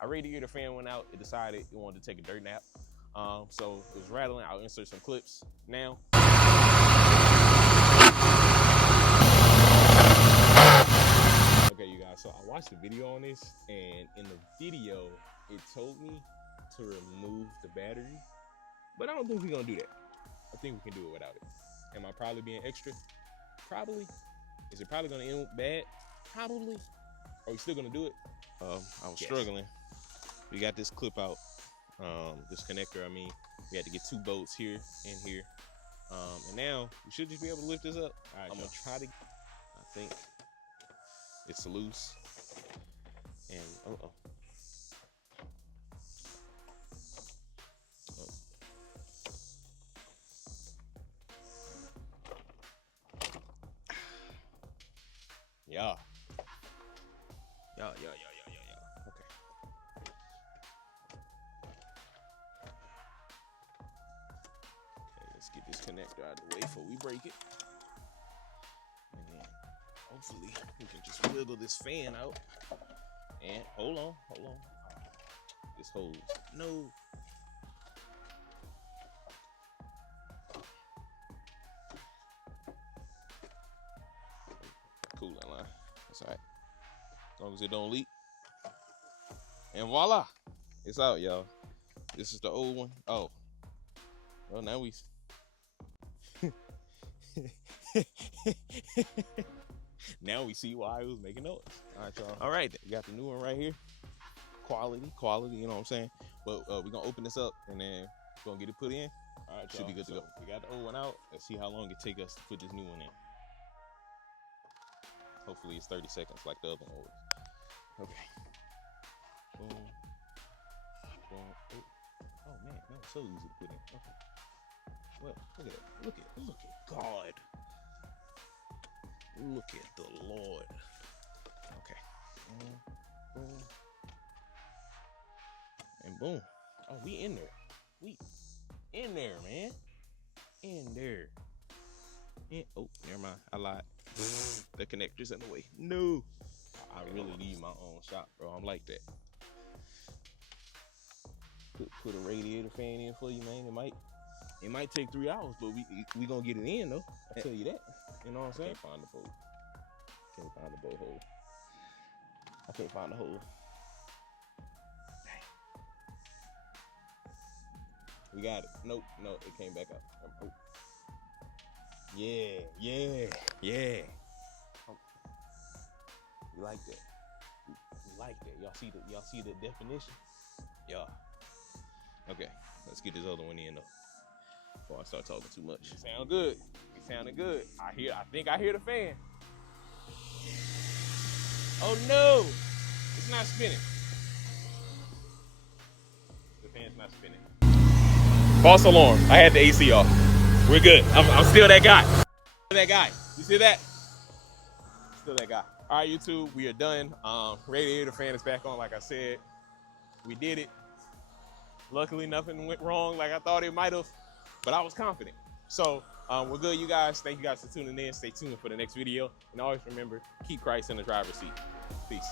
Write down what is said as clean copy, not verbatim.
our radiator fan went out. It decided it wanted to take a dirt nap. So it was rattling. I'll insert some clips now. Okay, you guys, so I watched the video on this, and in the video, it told me to remove the battery, but I don't think we're gonna do that. I think we can do it without it. Am I probably being extra? Probably. Is it probably gonna end bad? Probably. Are we still gonna do it? I was struggling. We got this clip out, this connector, I mean. We had to get 2 bolts here and here. And now we should just be able to lift this up. All right, I'm gonna try to, I think it's loose. And, Yeah. Okay. Okay, let's get this connector out of the way before we break it. And then hopefully we can just wiggle this fan out. And hold on. This hose. No. Coolant line. That's all right. As long as it don't leak. And voila, it's out, y'all. This is the old one. Oh, well, now we now we see why it was making noise. All right, y'all. All right, we got the new one right here. Quality, you know what I'm saying? But we're gonna open this up and then we're gonna get it put in. All right, should be good to go. We got the old one out. Let's see how long it take us to put this new one in. Hopefully it's 30 seconds like the other one was. Okay. Boom. Boom. Oh man, that was so easy to put in. Okay. Well, look at that. Look at God. Look at the Lord. Okay. Boom. And boom. Oh, we in there. We in there, man. In there. Oh, never mind. I lied. The connector's in the way. No. I really need my own shop, bro. I'm like that. Put a radiator fan in for you, man. It might take 3 hours, but we gonna get it in though. I tell you that. You know what I'm saying? Can't find the bolt. Can't find the bolt hole. I can't find the hole. We got it. Nope, no, it came back up. Oh. Yeah. We like that. We like that. Y'all see the definition? Yeah. Okay, let's get this other one in though. Before I start talking too much. It sound good. It sounded good. I think I hear the fan. Oh no! It's not spinning. The fan's not spinning. False alarm. I had the AC off. We're good. I'm still that guy. That guy. You see that? Still that guy. All right, YouTube, we are done. Radiator fan is back on, like I said. We did it. Luckily, nothing went wrong like I thought it might have, but I was confident. So we're good, you guys. Thank you guys for tuning in. Stay tuned for the next video. And always remember, keep Christ in the driver's seat. Peace.